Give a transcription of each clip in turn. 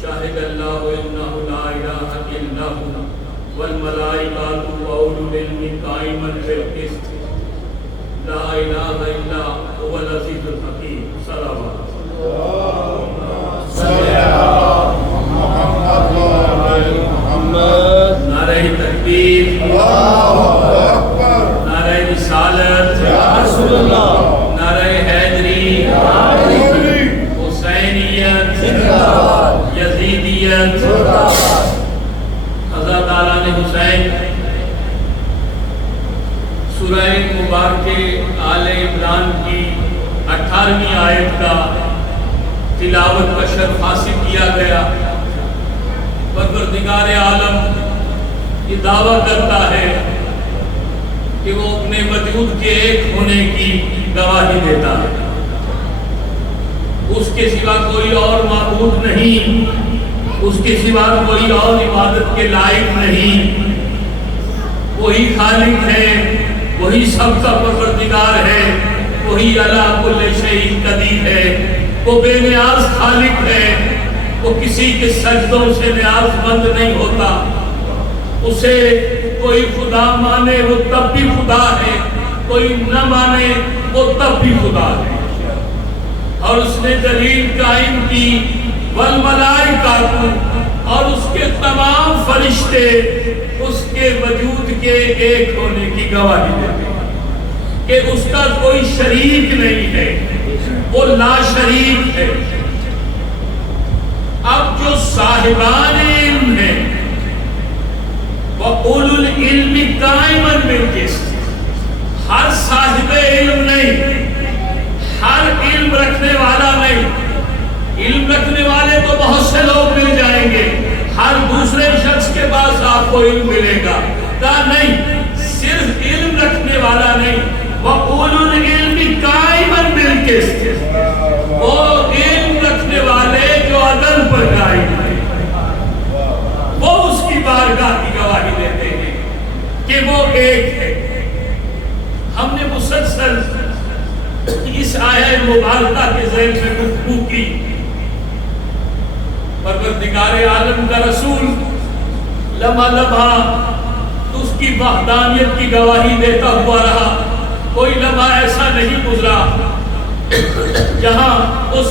شاہد اللہ انہ لا الہ الا ہوا والملائکۃ وأولو العلم قائما بالقسط لا الہ الا هو العزیز الحکیم. صلوات نعرہ تکبیر، نعرہ رسالت، نعرہ حیدری، حسینیت، یزیدیت. حضرت اعلیٰ حسین سورہ مبارکہ آل عمران کی 18ویں آیت کا تلاوت کا شرف حاصل کیا گیا. پروردگار عالم یہ دعویٰ کرتا ہے کہ وہ اپنے وجود کے ایک ہونے کی گواہی دیتا ہے. اس کے سوا کوئی اور معبود نہیں، اس کے سوا کوئی اور عبادت کے لائق نہیں. وہی خالق ہے، وہی سب کا پروردگار ہے، وہی علی کل شیء قدیر ہے. وہ بے نیاز خالق ہے، وہ کسی کے سجدوں سے نیاز مند نہیں ہوتا. اسے کوئی خدا مانے وہ تب بھی خدا ہے، کوئی نہ مانے وہ تب بھی خدا ہے. اور اس نے دلیل قائم کی والملائکۃ، اور اس کے تمام فرشتے اس کے وجود کے ایک ہونے کی گواہی دیتے ہیں کہ اس کا کوئی شریک نہیں ہے، وہ لا شریک ہے. اب جو صاحبان علم ہیں وَأُولُو الْعِلْمِ قَائِمًا بِالْقِسْطِ، ہر صاحب علم نہیں، ہر علم رکھنے والا نہیں. علم رکھنے والے تو بہت سے لوگ مل جائیں گے، ہر دوسرے شخص کے پاس آپ کو علم ملے گا. کہا نہیں، صرف علم رکھنے والا نہیں، وَأُولُو الْعِلْمِ قَائِمًا بِالْقِسْطِ، وہ علم رکھنے والے جو عدل پر قائم ہیں، وہ اس کی بارگاہ کی گواہی دیتے ہیں کہ وہ ایک ہے. ہم نے مسلسل اس آیہ مبارکہ کے ذیل میں گفتگو کی. پروردگار عالم کا رسول لمحہ لمحہ اس کی وحدانیت کی گواہی دیتا ہوا رہا. کوئی لمحہ ایسا نہیں گزرا جہاں اس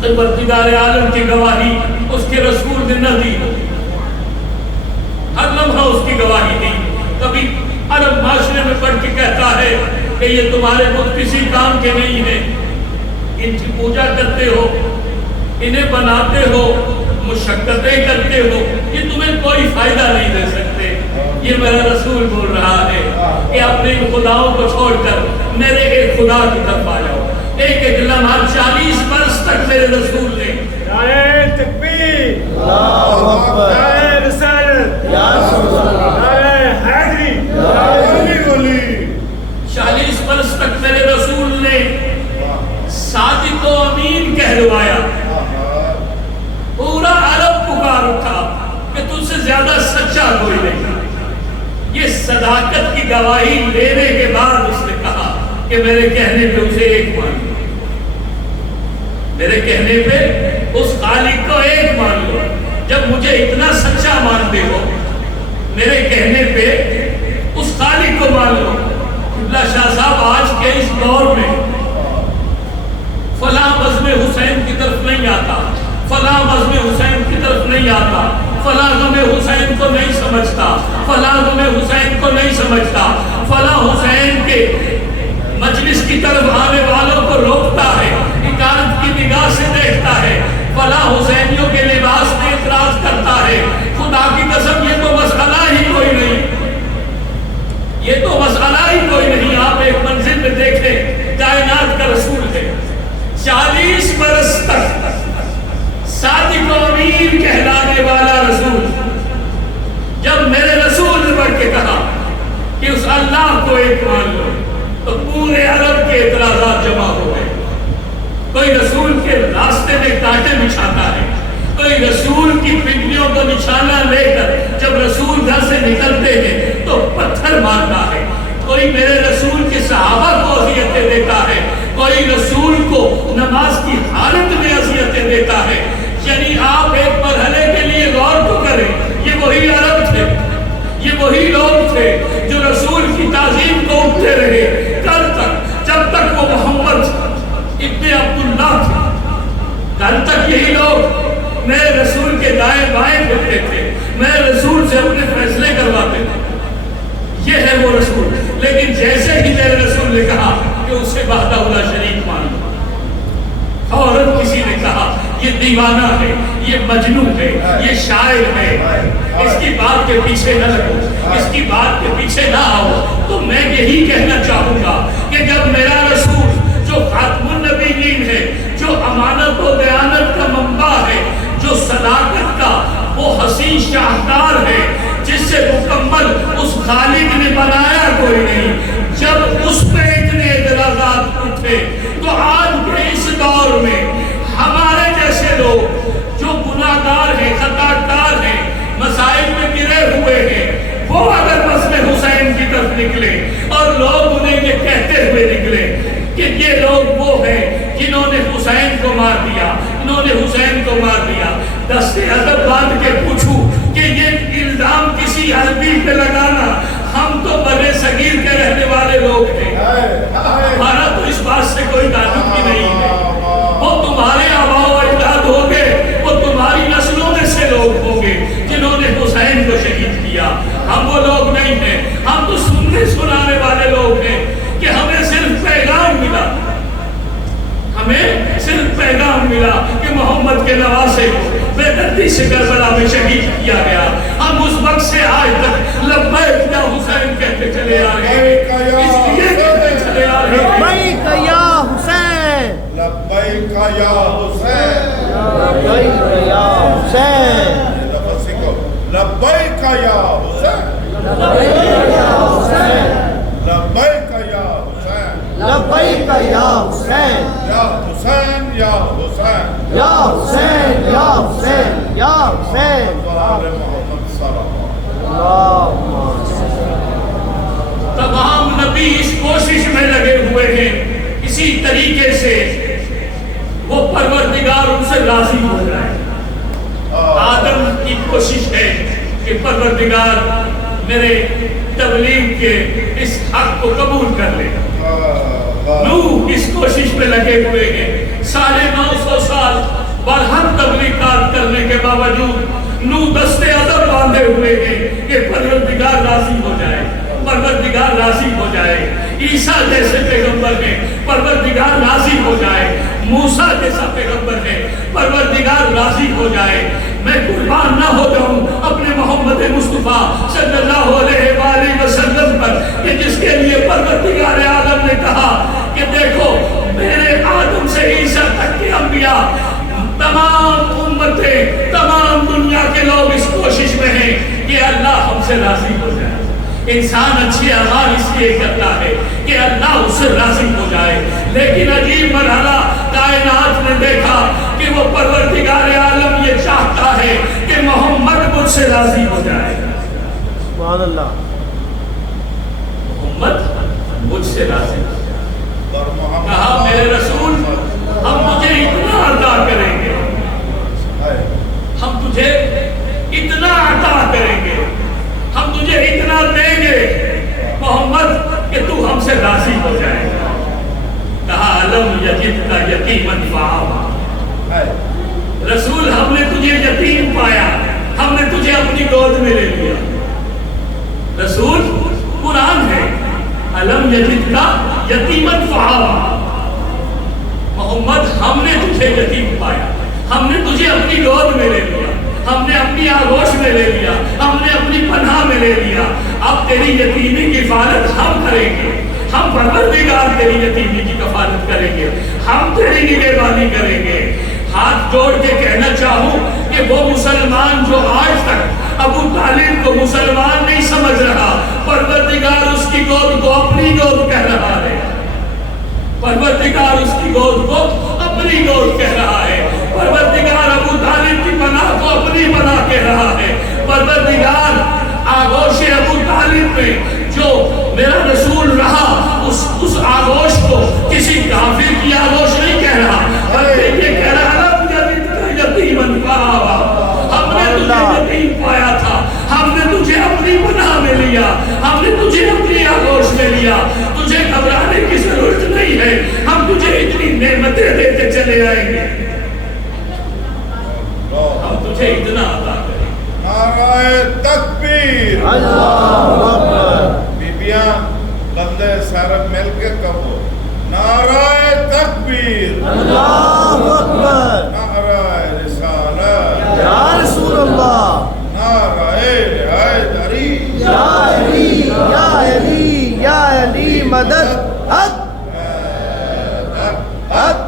پروردگار عالم کی گواہی اس کے رسول نے نہ دی. ہر لمحہ اس کی گواہی دی. کبھی عرب معاشرے میں پڑھ کے کہتا ہے کہ یہ تمہارے بت کسی کام کے نہیں ہیں، ان کی پوجا کرتے ہو، انہیں بناتے ہو، مشقتیں کرتے ہو، یہ تمہیں کوئی فائدہ نہیں دے سکتے. یہ میرا رسول بول رہا ہے کہ اپنے ان خداؤں کو چھوڑ کر میرے ایک خدا کی طرف آ جاؤ. ایک ایک لمحہ 40 برس تک میرے رسول نے نعرہ تکبیر، نعرہ رسالت، نعرہ حیدری، 40 برس تک میرے رسول نے صادق و امین کہلوایا. پورا عرب پکار اٹھا کہ تجھ سے زیادہ سچا کوئی نہیں. یہ صداقت کی گواہی لینے کے بعد اس نے کہا کہ میرے کہنے پہ اسے ایک مان لو، میرے کہنے پہ اس خالق کو ایک مان لو. جب مجھے اتنا سچا مانتے ہو، میرے کہنے پہ اس خالق کو مان لو. قبلہ شاہ صاحب آج کے اس دور میں فلاں بزم حسین کی طرف نہیں آتا، فلاں بزم حسین کی طرف نہیں آتا، فلاں غم حسین کو نہیں سمجھتا، فلاں غم حسین کو نہیں سمجھتا، فلاں حسین کے مجلس کی طرف آنے والوں کو روکتا ہے، اکارت کی نگاہ سے دیکھتا ہے، فلاں حسینیوں کے لباس میں اعتراض کرتا ہے. خدا کی قسم یہ تو مسئلہ ہی کوئی نہیں، یہ تو مسئلہ ہی کوئی نہیں. آپ ایک منزل میں دیکھیں، کائنات کا رسول ہے، 40 برس تک صادق و امین کہلانے والا رسول. جب میرے رسول نے بڑھ کے کہا کہ اس اللہ کو ایک مان لو، تو پورے عرب کے اعتراضات جمع ہو گئے. کوئی رسول کے راستے میں کانٹے بچھاتا ہے، کوئی رسول کی پنڈلیوں کو نشانہ لے کر جب رسول گھر سے نکلتے ہیں تو پتھر مارتا ہے. کوئی میرے رسول کے صحابہ کو اذیتیں دیتا ہے، کوئی رسول کو نماز کی حالت میں اذیتیں دیتا ہے. یعنی آپ ایک پر کل تک یہی لوگ میرے رسول کے دائیں بائیں پھرتے تھے، میرے رسول سے اپنے فیصلے کرواتے تھے، یہ ہے وہ رسول. لیکن جیسے ہی میرے رسول نے کہا کہ اسے وحدہ لا شریک مان لو، فوراً کسی نے کہا یہ دیوانہ ہے، یہ مجنون ہے، یہ شاعر ہے، اس کی بات کے پیچھے نہ لگو، اس کی بات کے پیچھے نہ آؤ. تو میں یہی کہنا چاہوں گا کہ جب میرا رسول جو خاتم النبیین ہے، جو امانت و دیانت کا منبع ہے، جو صداقت کا وہ حسین شاہکار ہے، جس سے مکمل اس خالق نے بنایا کوئی نہیں، جب اس پہ اتنے اعتراضات اٹھے تو آج کے اس دور میں ہمارے جیسے لوگ جو گناہگار ہیں، خطاکار ہیں، مسائل میں گرے ہوئے ہیں، وہ اگر مسئلہ حسین کی طرف نکلے اور لوگ انہیں یہ کہتے ہوئے نکلے کہ یہ لوگ وہ ہیں جنہوں نے حسین کو مار دیا، انہوں نے حسین کو مار دیا، دست ادب باندھ کے پوچھوں کہ یہ الزام کسی عربی پہ لگانا، ہم تو بڑے صغیر کے رہنے والے لوگ ہیں، ہمارا تو اس بات سے کوئی تعلق ہی نہیں ہے. وہ تمہارے آباء و اجداد ہوں گے، وہ تمہاری نسلوں میں سے لوگ ہوں گے جنہوں نے حسین کو شہید کیا. ہم وہ لوگ نہیں ہیں، ہم تو سننے سنانے والے لوگ ہیں کہ ہمیں صرف پیغام ملا، ہمیں صرف پیغام ملا کہ محمد کے نواسے کو بے دردی سے کربلا میں شہید کیا گیا. ہم اس وقت سے آج تک لبیک یا حسین کہتے چلے آ رہے ہیں، اس لیے کہتے چلے آ رہے ہیں لبیک یا حسین، لبیک یا حسین، لبیک یا حسین، لبیک یا حسین، لبیک یا حسین، لبیک یا حسین، لبیک یا حسین، یا حسین یا حسین، یا حسین یا حسین یا حسین. محمد صلی اللہم تمام نبی اس کوشش میں لگے ہوئے ہیں اسی طریقے سے وہ پروردگار ان سے راضی ہو جائے. آدم کی کوشش ہے کہ پروردگار میرے تبلیغ کے اس حق کو قبول کر لے. نوح اس کوشش میں لگے ہوئے ہیں، 950 سال برہم تبلیغات کرنے کے باوجود نوح دست ادب باندھے ہوئے ہیں کہ پروردگار راضی ہو جائے، پروردگار راضی ہو جائے. عیسیٰ جیسے پیغمبر ہیں، پروردگار راضی ہو جائے. موسیٰ جیسا پیغمبر ہے، پروردگار راضی ہو جائے. میں قربان نہ ہو جاؤں اپنے محمد مصطفیٰ صلی اللہ علیہ وآلہ وسلم پر کہ جس کے لیے پروردگار عالم نے کہا کہ دیکھو میرے آدم سے عیسیٰ تک کے انبیاء، تمام امتیں، تمام دنیا کے لوگ اس کوشش میں ہیں کہ اللہ ہم سے راضی ہو جائے. انسان اچھی اعمال اس لیے کرتا ہے کہ اللہ اس سے راضی ہو جائے. لیکن عجیب مرحلہ کائنات نے دیکھا کہ وہ پروردگار عالم یہ چاہتا ہے کہ محمد مجھ سے راضی ہو جائے. سبحان اللہ. محمد مجھ سے راضی ہو جائے. کہا میرے رسول ہم تجھے اتنا عطا کریں گے، ہم تجھے اتنا عطا کریں گے، ہم تجھے اتنا دیں گے محمد کہ تو ہم سے راضی ہو جائے گا. کہا علم یجدک یتیما فآویٰ، رسول ہم نے تجھے یتیم پایا، ہم نے تجھے اپنی گود میں لے لیا. رسول قرآن ہے، علم یجدک یتیما فآویٰ. محمد ہم نے تجھے یتیم پایا، ہم نے تجھے اپنی گود میں لے لیا، ہم نے اپنی آغوش میں لے لیا، ہم نے اپنی پناہ میں لے لیا. اب تیری یتیمی کی حفاظت ہم کریں گے، ہم پروردگار تیری یتیمی کی کفالت کریں گے، ہم تیری نگہبانی کریں گے. ہاتھ جوڑ کے کہنا چاہوں کہ وہ مسلمان جو آج تک ابو طالب کو مسلمان نہیں سمجھ رہا، پروردگار اس کی گود کو اپنی گود کہہ رہا ہے. پروردگار اس کی گود کو اپنی گود کہہ رہا ہے. پروردگار ابو طالب کی پناہ کو اپنی پناہ کہہ رہا ہے. پروردگار آغوش ابو طالب میں جو میرا رسول رہا اس آغوش کو کسی کافر کی آغوش نہیں کہہ رہا، بلکہ یہ کہہ رہا ہے یتیما فآویٰ. ہم نے تجھے یتیم پایا تھا، ہم نے تجھے اپنی پناہ میں لیا، ہم نے تجھے اپنی آغوش میں لیا. تجھے گھبرانے کی ضرورت نہیں ہے، ہم تجھے اتنی نعمتیں دیتے چلے آئیں گے. مجھے اتنا عطا کرے۔ نعرہ تکبیر، اللہ اکبر، بیبیاں بندے سارے مل کے کہو نعرہ تکبیر، اللہ اکبر، نعرہ رسالت، یا رسول اللہ، نعرہ حیدری، یا علی یا علی یا علی مدد، حق حق،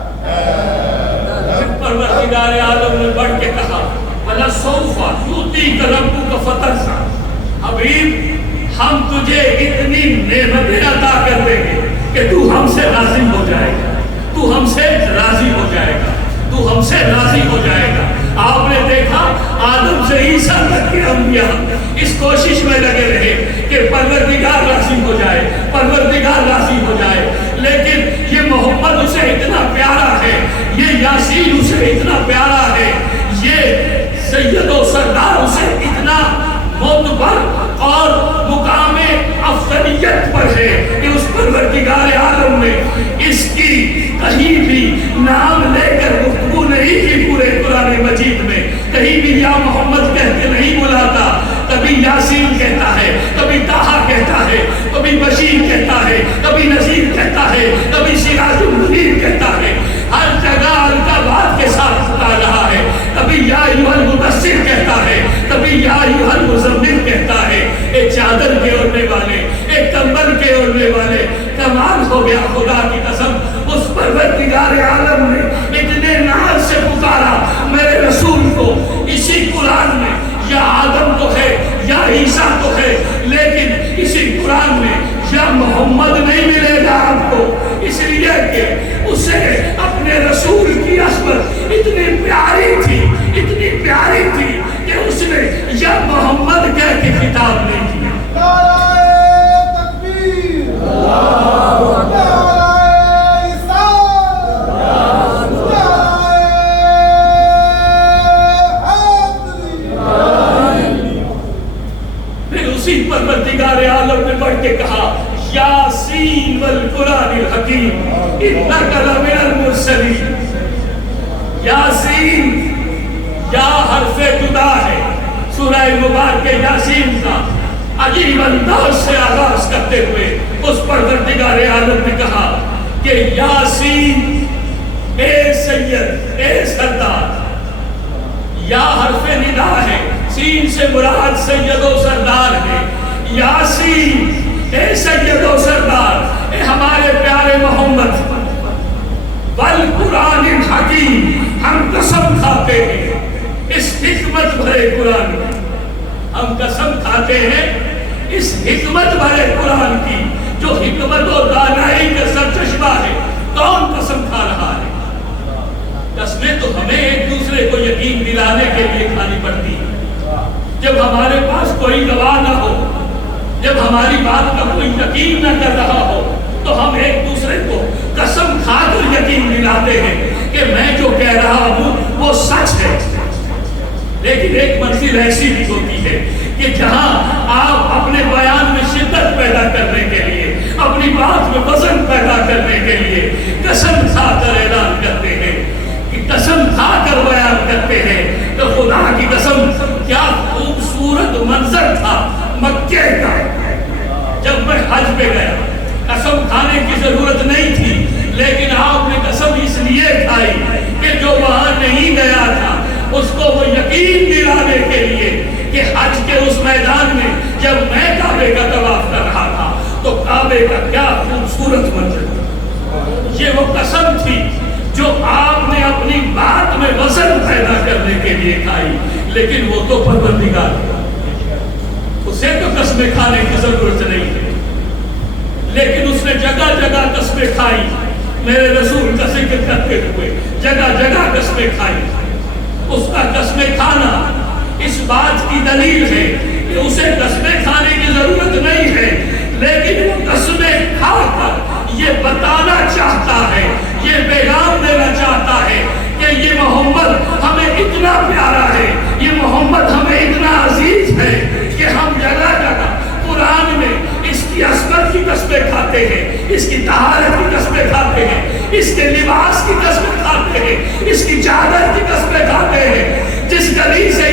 پروردگار عالم نے بڑھ کے کہا وَلَسَوْفَ يُؤْتِيكَ رَبُّكَ فَتَرْضَىٰ، حبیب ہم تجھے اتنی نعمتیں عطا کر دیں گے کہ تو ہم سے راضی ہو جائے گا، تو ہم سے راضی ہو جائے گا، تو ہم سے راضی ہو جائے گا۔ آپ نے دیکھا آدم سے عیسیٰ تک کے انبیاء اس کوشش میں لگے رہے کہ پروردگار راضی ہو جائے، پروردگار راضی ہو جائے، لیکن یہ محمد اسے اتنا پیارا ہے، یہ یاسین اسے اتنا پیارا ہے، یہ سید و سردار اسے اتنا معتبر اور مقام افضلیت پر ہے کہ اس پروردگار عالم نے اس کی کہیں بھی نام لے کر گفتگو نہیں کی۔ پورے قرآن مجید میں کہیں بھی یا محمد کہہ کے نہیں بلاتا، کبھی یاسین کہتا ہے، کبھی طٰہٰ کہتا ہے، کبھی بشیر کہتا ہے، کبھی نذیر کہتا ہے، کبھی سراج المنیر کہتا ہے، ہر جگہ القابات کے ساتھ بتا رہا ہے، کبھی یا ایھا المدثر کہتا ہے، کبھی یا ایھا المزمل کہتا ہے۔ ایک چادر کے اوڑھنے والے، ایک کمبل کے اوڑھنے والے، کمال ہو گیا خدا کی قسم، اس پروردگار عالم نے اتنے ناز سے پکارا میرے رسول کو اسی قرآن میں، یا آدم تو ہے یا عیسیٰ تو ہے، لیکن اسی قرآن میں یا محمد نہیں ملے گا آپ کو، اس لیے کہ اسے اپنے رسول کی عظمت اتنی پیاری تھی، اتنی پیاری تھی کہ اس نے یا محمد کہہ کے خطاب نہیں کیا۔ نعرہ تکبیر، نعرہ رسالت، نعرہ حیدری۔ پھر اسی پروردگار عالم نے بڑھ کے کہا یاسین والقرآن الحکیم انک لمن المرسلین۔ یاسین یا حرف جدا ہے، سورہ مبارک یاسین کا عجیب انداز سے آغاز کرتے ہوئے اس پروردگار عالم نے کہا کہ یاسین اے سید اے سردار، یا حرف ندا ہے، سین سے مراد سید و سردار ہے، یاسین اے سید و سردار، اے ہمارے پیارے محمد، والقرآن الحکیم، ہم قسم کھاتے ہیں اس حکمت بھرے قرآن کی، ہم قسم کھاتے ہیں اس حکمت بھرے قرآن کی جو حکمت و دانائی کا سرچشمہ ہے۔ کون قسم کھا رہا ہے؟ قسمیں تو ہمیں ایک دوسرے کو یقین دلانے کے لیے کھانی پڑتی ہے۔ جب ہمارے پاس کوئی گواہ نہ ہو، جب ہماری بات کا کوئی یقین نہ کر رہا ہو، تو ہم ایک دوسرے کو قسم کھا کر یقین دلاتے ہیں کہ میں جو کہہ رہا ہوں وہ سچ ہے۔ لیکن ایک منزل ایسی بھی ہوتی ہے کہ جہاں آپ اپنے بیان میں شدت پیدا کرنے کے لیے، اپنی بات میں وزن پیدا کرنے کے لیے قسم کھا کر اعلان کرتے ہیں، کہ قسم کھا کر بیان کرتے ہیں۔ تو خدا کی قسم کیا خوبصورت منظر تھا مکے کا، جب میں حج پہ گیا، قسم کھانے کی ضرورت نہیں تھی، لیکن آپ نے قسم اس لیے کھائی کہ جو وہاں نہیں گیا تھا اس کو وہ یقین دلانے کے لیے کہ حج کے اس میدان میں جب میں کعبے کا طواف کر رہا تھا تو کعبے کا کیا خوبصورت منظر تھا۔ یہ وہ قسم تھی جو آپ نے اپنی بات میں وزن پیدا کرنے کے لیے کھائی، لیکن وہ تو پروردگار تھا، اسے تو قسمیں کھانے کی ضرورت نہیں ہے، لیکن اس نے جگہ جگہ قسمیں کھائی، میرے رسول کا ذکر کرتے ہوئے جگہ جگہ قسمیں کھائی۔ اس کا قسمیں کھانا اس بات کی دلیل ہے کہ اسے قسمیں کھانے کی ضرورت نہیں ہے، لیکن وہ قسمیں کھا کر یہ بتانا چاہتا ہے، یہ پیغام دینا چاہتا ہے کہ یہ محمد ہمیں اتنا پیارا ہے، یہ محمد ہمیں اتنا عزیز ہے کہ ہم جگہ جگہ قرآن میں اس کی عصمت کی قسمیں کھاتے ہیں، اس کی طہارت کی قسمیں کھاتے ہیں، اس کے لباس کی قسمیں کھاتے ہیں، اس کی چادر کی قسمیں کھاتے ہیں، جس گلی سے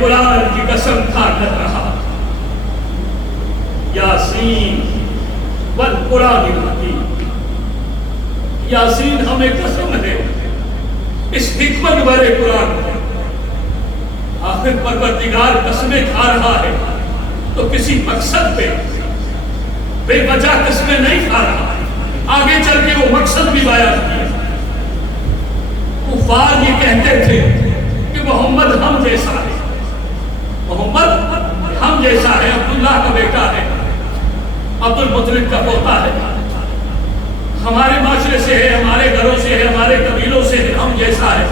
قرآن کی قسم کھا کر رہا، یاسین والقرآن الحکیم، یاسین ہمیں قسم ہے اس حکمت بھرے قرآن کی۔ آخر پروردگار قسمیں کھا رہا ہے تو کسی مقصد پہ بے وجہ قسمیں نہیں کھا رہا ہے، آگے چل کے وہ مقصد بھی بیان کیا۔ کفار یہ کہتے تھے کہ محمد ہم جیسا ہے، محمد ہم جیسا ہے، عبداللہ کا بیٹا ہے، عبد المطلب کا پوتا ہے، ہمارے معاشرے سے ہے، ہمارے گھروں سے ہے، ہمارے قبیلوں سے ہے، ہم جیسا ہے۔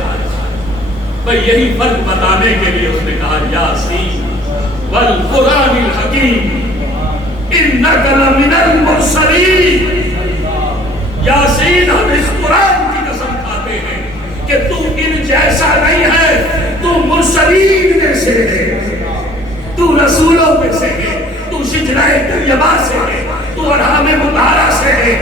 بھئی یہی فرق بتانے کے لیے اس نے کہا یاسین والقرآن الحکیم انک لمن المرسلین، یاسین ہم اس قرآن کی قسم کھاتے ہیں کہ تو ان جیسا نہیں ہے، تو مرسلین میں سے ہے، تو رسولوں میں سے ہے، تو شجرہ طیبہ سے ہے، تو ارحام مطہرہ سے ہے،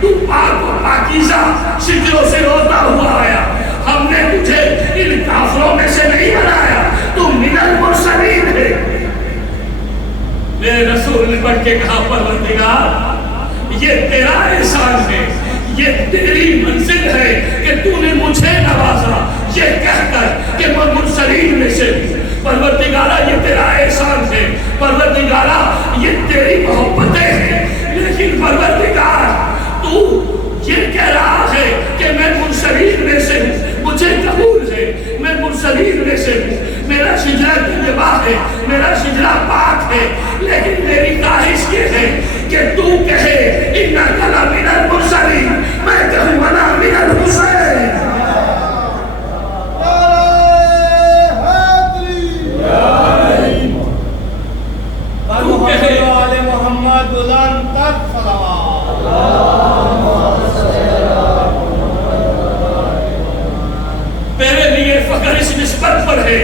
تو پاک و پاکیزہ شجروں سے ہوتا ہوا آیا۔ ہم نے تجھے ان کافروں میں سے نہیں بنایا، تو من المرسلین ہے۔ میرے رسول نے بڑھ کے کہا پروردگار یہ تیرا احسان ہے، یہ تیری منزل ہے کہ تو نے مجھے نوازا یہ کہہ کر کہ میں مرسلین میں سے ہوں۔ پروردگارہ یہ تیرا احسان ہے، پروردگارہ یہ تیری محبتیں ہیں، لیکن پروردگار تو یہ کہہ رہا ہے کہ میں مرسلین میں سے ہوں، مجھے قبول ہے، میں مرسلین میں سے ہوں، میرا شجرہ طیبہ ہے، میرا شجرہ پاک ہے، لیکن میری خواہش یہ ہے کہ تو کہے انک لمن المرسلین، میں کہوں انا من الحسین۔ محمد بلند تر صلوات میرے لیے فخر اس نسبت پر ہے،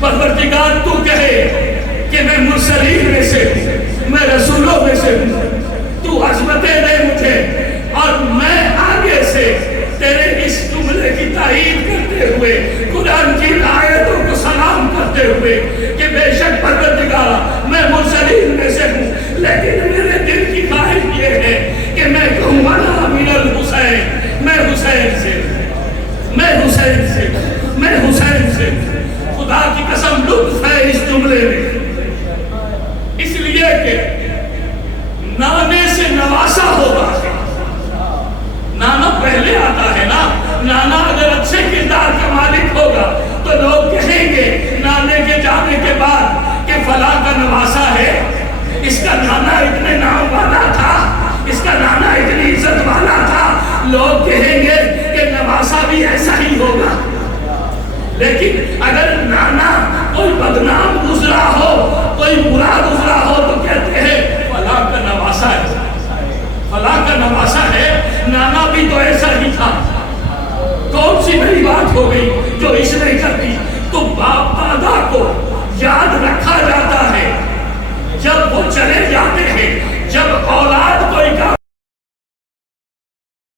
پروردگار تو کہے کہ میں مرسلین میں سے ہوں، میں رسولوں میں سے ہوں، تو عظمتیں دے مجھے، اور میں آگے سے تیرے اس جملے کی تائید کرتے ہوئے قرآن کی آیتوں کو سلام کرتے ہوئے کہ بے شک پروردگارہ میں مرسلین میں سے ہوں، لیکن میرے دل کی خواہش یہ ہے کہ میں کہوں انا من الحسین، میں حسین سے، میں حسین سے، میں حسین سے۔ خدا کی قسم لطف ہے اس جملے میں، اس لیے کہ نانے سے نواسا ہوگا، نانا پہلے آتا ہے نا، نانا اگر اچھے کردار کا مالک ہوگا تو لوگ کہیں گے نانے کے جانے کے بعد کہ فلاں کا نواسا ہے، اس کا نانا اتنے نام والا تھا، اس کا نانا اتنی عزت والا تھا، لوگ کہیں گے کہ نواسا بھی ایسا ہی ہوگا۔ لیکن اگر نانا کوئی بدنام گزرا ہو، کوئی برا گزرا ہو تو کہتے ہیں فلاں کا نواسا ہے، فلاں کا نواسا ہے، نانا بھی تو ایسا ہی تھا۔ کون سی بڑی بات ہو گئی